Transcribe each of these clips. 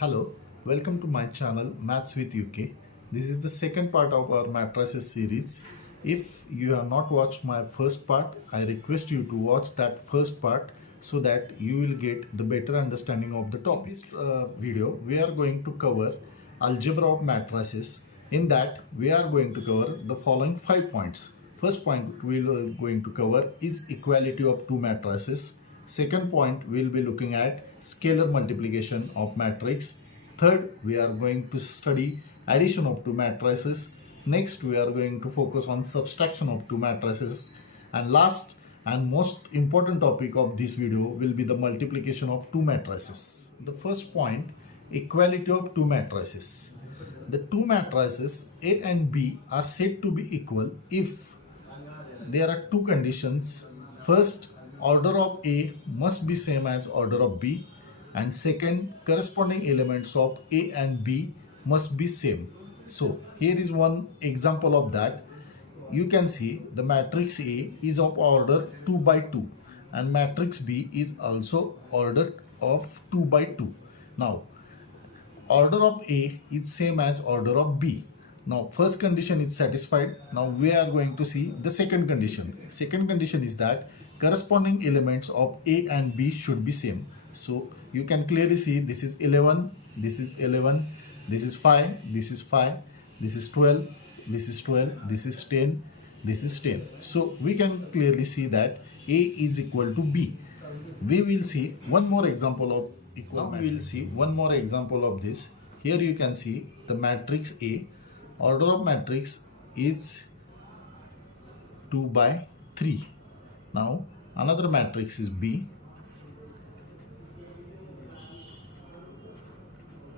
Hello, welcome to my channel Maths with UK. This is the second part of our matrices series. If you have not watched my first part, I request you to watch that first part so that you will get the better understanding of the topic. This video we are going to cover algebra of matrices. In that we are going to cover the following 5 points. First point we are going to cover is equality of two matrices. Second point, we will be looking at scalar multiplication of matrix. Third, we are going to study addition of two matrices. Next, we are going to focus on subtraction of two matrices. And last and most important topic of this video will be the multiplication of two matrices. The first point, equality of two matrices. The two matrices A and B are said to be equal if there are two conditions. First, order of A must be same as order of B, and second, corresponding elements of A and B must be same. So here is one example of that. You can see the matrix A is of order 2 by 2 and matrix B is also order of 2 by 2. Now order of A is same as order of B. Now first condition is satisfied. Now we are going to see the second condition. Second condition is that corresponding elements of A and B should be same. So you can clearly see this is 11, this is 11, this is 5, this is 5, this is 12, this is 12, this is 10, this is 10. So we can clearly see that A is equal to B. We will see one more example of equal. Now we will see one more example of this. Here you can see the matrix A. Order of matrix is 2 by 3. Now another matrix is B.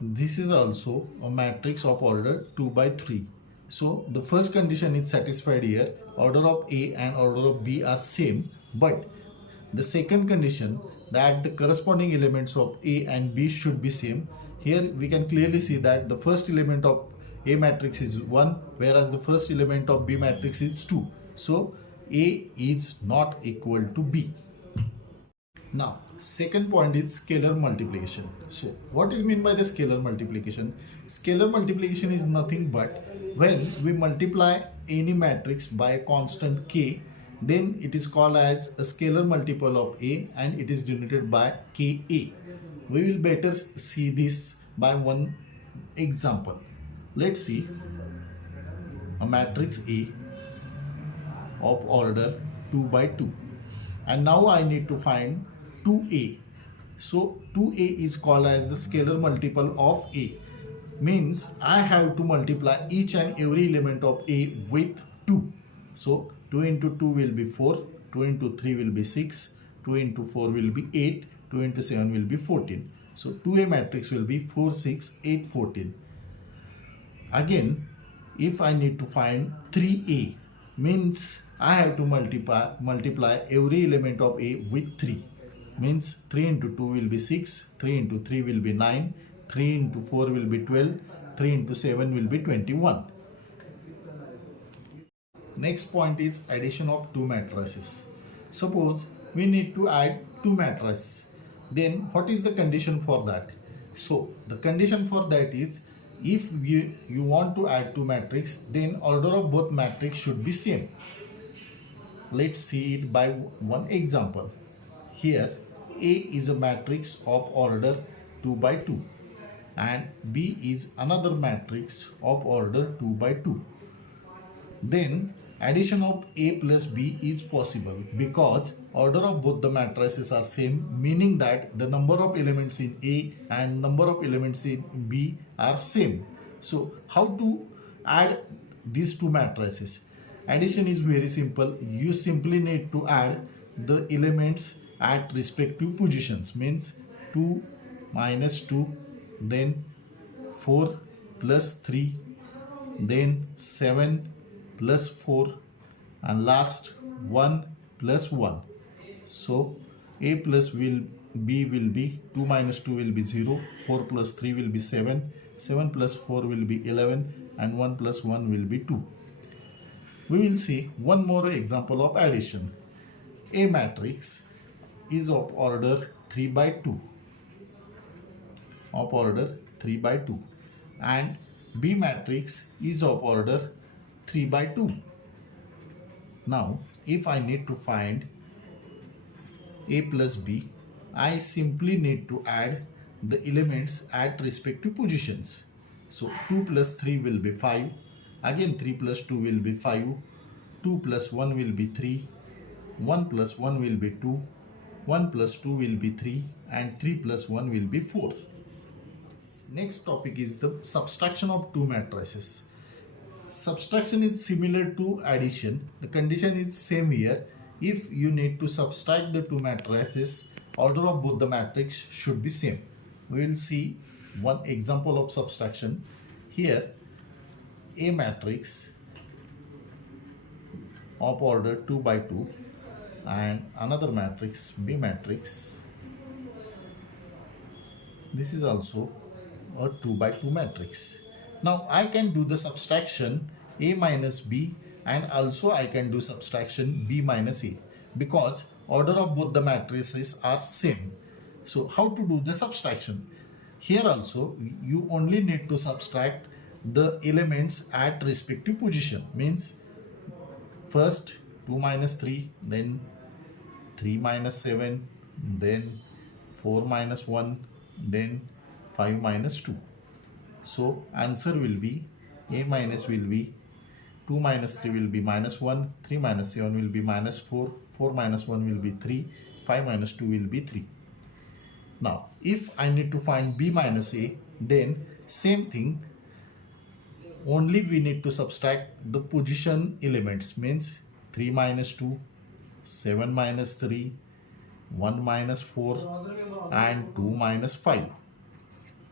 This is also a matrix of order 2 by 3. So the first condition is satisfied here. Order of A and order of B are same. But the second condition, that the corresponding elements of A and B should be same. Here we can clearly see that the first element of A matrix is 1, whereas the first element of B matrix is 2. So A is not equal to B. Now second point is scalar multiplication. So what is meant by the scalar multiplication? Scalar multiplication is nothing but when we multiply any matrix by a constant k, then it is called as a scalar multiple of A and it is denoted by Ka. We will better see this by one example. Let's see a matrix A of order 2 by 2, and now I need to find 2A. So 2A is called as the scalar multiple of A. Means I have to multiply each and every element of A with 2. So 2 into 2 will be 4, 2 into 3 will be 6, 2 into 4 will be 8, 2 into 7 will be 14. So 2A matrix will be 4, 6, 8, 14. Again, if I need to find 3A, means I have to multiply every element of A with 3. Means 3 into 2 will be 6, 3 into 3 will be 9, 3 into 4 will be 12, 3 into 7 will be 21. Next point is addition of two matrices. Suppose we need to add two matrices. Then what is the condition for that? So the condition for that is, if you want to add two matrices, then order of both matrix should be same. Let's see it by one example. Here A is a matrix of order 2 by 2 and B is another matrix of order 2 by 2. Then addition of A plus B is possible because order of both the matrices are same, meaning that the number of elements in A and number of elements in B are same. So how to add these two matrices? Addition is very simple. You simply need to add the elements at respective positions. Means 2 minus 2, then 4 plus 3, then 7 plus 4, and last 1 plus 1. So A plus B will be 2 minus 2 will be 0, 4 plus 3 will be 7, 7 plus 4 will be 11, and 1 plus 1 will be 2. We will see one more example of addition. A matrix is of order 3 by 2 of order 3 by 2, and B matrix is of order 3 by 2. Now if I need to find A plus B, I simply need to add the elements at respective positions. So 2 plus 3 will be 5, again 3 plus 2 will be 5, 2 plus 1 will be 3, 1 plus 1 will be 2, 1 plus 2 will be 3, and 3 plus 1 will be 4. Next topic is the subtraction of two matrices. Subtraction is similar to addition. The condition is same here. If you need to subtract the two matrices, order of both the matrix should be same. We will see one example of subtraction. Here A matrix of order 2 by 2 and another matrix B matrix. This is also a 2 by 2 matrix. Now I can do the subtraction A minus B, and also I can do subtraction B minus A, because order of both the matrices are same. So how to do the subtraction? Here also you only need to subtract the elements at respective position. Means first 2 minus 3, then 3 minus 7, then 4 minus 1, then 5 minus 2. So answer will be A minus will be 2 minus 3 will be minus 1, 3 minus 7 will be minus 4, 4 minus 1 will be 3, 5 minus 2 will be 3. Now if I need to find B minus A, then same thing, only we need to subtract the position elements. Means 3 minus 2, 7 minus 3, 1 minus 4, and 2 minus 5.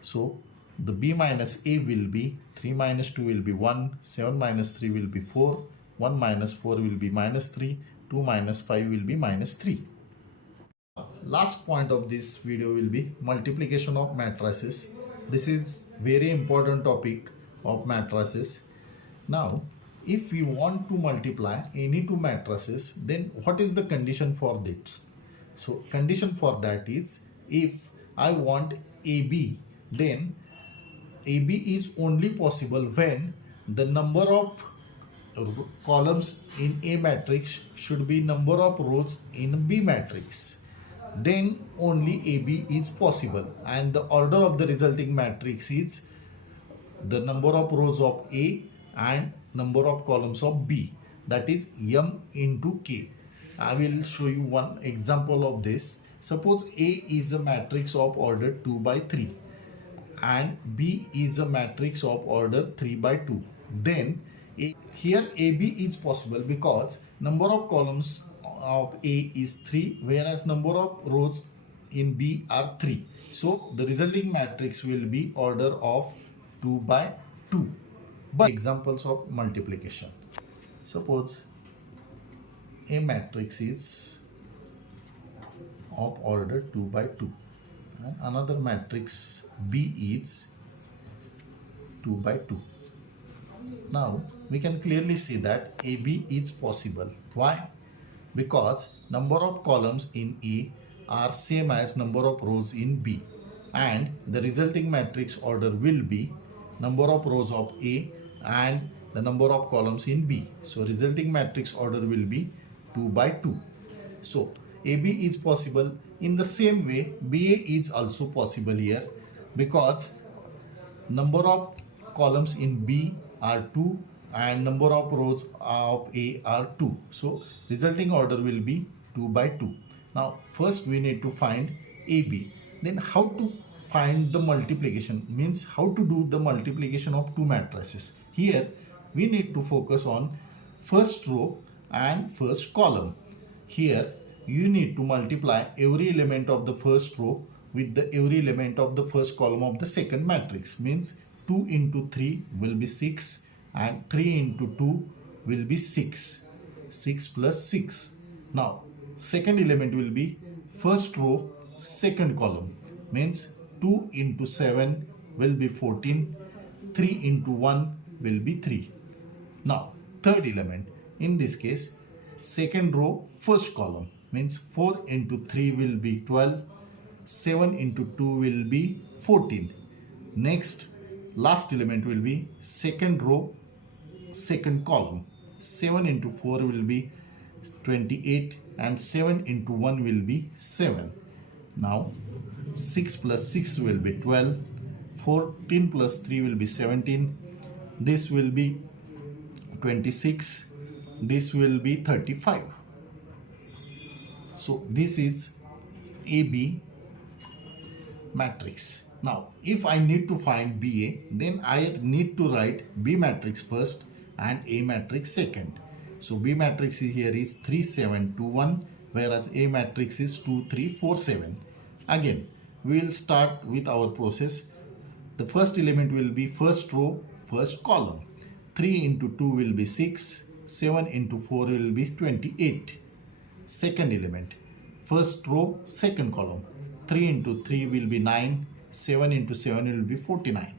So the B minus A will be 3 minus 2 will be 1, 7 minus 3 will be 4, 1 minus 4 will be minus 3, 2 minus 5 will be minus 3. Last point of this video will be multiplication of matrices. This is very important topic of matrices. Now if you want to multiply any two matrices, then what is the condition for this? So condition for that is, if I want AB, then AB is only possible when the number of columns in A matrix should be number of rows in B matrix. Then only AB is possible, and the order of the resulting matrix is the number of rows of A and number of columns of B, that is M into K. I will show you one example of this. Suppose A is a matrix of order 2 by 3 and B is a matrix of order 3 by 2. Then here AB is possible because number of columns of A is 3, whereas number of rows in B are 3. So the resulting matrix will be order of 2 by 2. But examples of multiplication. Suppose A matrix is of order 2 by 2 and another matrix B is 2 by 2. Now we can clearly see that AB is possible. Why? Because number of columns in A are same as number of rows in B, and the resulting matrix order will be number of rows of A and the number of columns in B. So resulting matrix order will be 2 by 2. So AB is possible. In the same way, BA is also possible here, because number of columns in B are 2 and number of rows of A are 2. So resulting order will be 2 by 2. Now first we need to find AB. Then how to find the multiplication, means how to do the multiplication of two matrices. Here we need to focus on first row and first column. Here you need to multiply every element of the first row with the every element of the first column of the second matrix. Means 2 into 3 will be 6 and 3 into 2 will be 6. 6 plus 6. Now second element will be first row second column. Means 2 into 7 will be 14. 3 into 1 will be 3. Now third element, in this case second row first column, means 4 into 3 will be 12, 7 into 2 will be 14. Next, last element will be second row, second column. 7 into 4 will be 28 and 7 into 1 will be 7. Now 6 plus 6 will be 12. 14 plus 3 will be 17. This will be 26. This will be 35. So this is AB matrix. Now if I need to find BA, then I need to write B matrix first and A matrix second. So B matrix here is 3, 7, 2, 1, whereas A matrix is 2, 3, 4, 7. Again, we will start with our process. The first element will be first row, first column. 3 into 2 will be 6. 7 into 4 will be 28. Second element, first row, second column. 3 into 3 will be 9. 7 into 7 will be 49.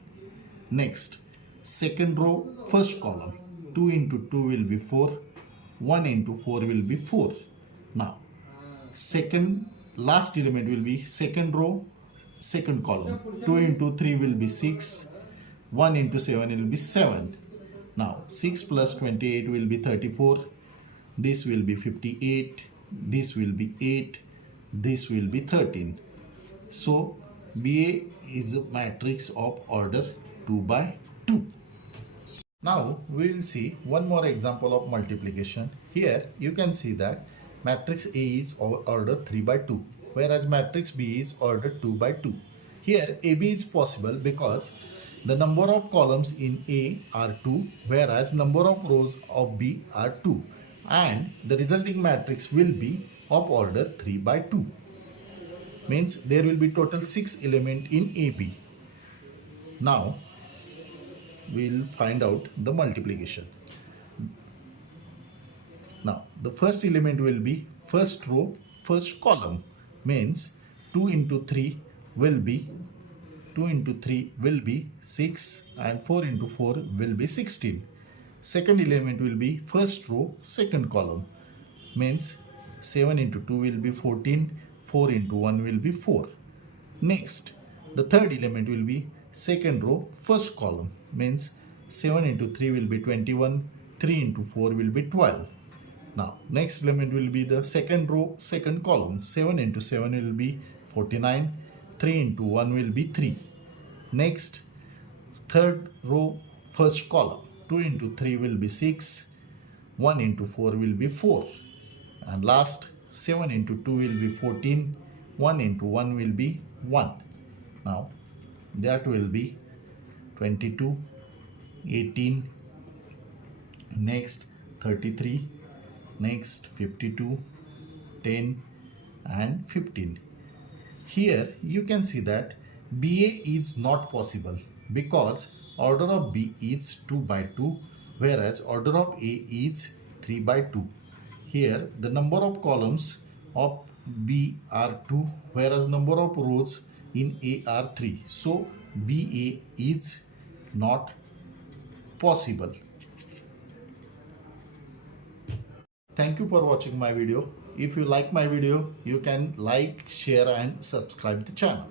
Next, second row, first column. 2 into 2 will be 4. 1 into 4 will be 4. Now, last element will be second row, second column. 2 into 3 will be 6. 1 into 7 will be 7. Now 6 plus 28 will be 34. This will be 58. This will be 8. This will be 13. So BA is a matrix of order 2 by 2. Now we will see one more example of multiplication. Here you can see that matrix A is order 3 by 2, whereas matrix B is order 2 by 2. Here AB is possible because the number of columns in A are 2, whereas number of rows of B are 2, and the resulting matrix will be of order 3 by 2. Means there will be total 6 elements in AB. Now we will find out the multiplication. Now the first element will be first row, first column. Means 2 into 3 will be 6 and 4 into 4 will be 16. Second element will be first row, second column. Means 7 into 2 will be 14. 4 into 1 will be 4. Next, the third element will be second row, first column. Means 7 into 3 will be 21. 3 into 4 will be 12. Now, next element will be the second row, second column. 7 into 7 will be 49. 3 into 1 will be 3. Next, third row, first column. 2 into 3 will be 6. 1 into 4 will be 4. And last, 7 into 2 will be 14. 1 into 1 will be 1. Now, that will be 22, 18, next 33, next 52, 10 and 15. Here you can see that BA is not possible because order of B is 2 by 2, whereas order of A is 3 by 2. Here the number of columns of B are 2, whereas number of rows in A are 3. So BA is not possible. Thank you for watching my video. If you like my video, you can like, share and subscribe the channel.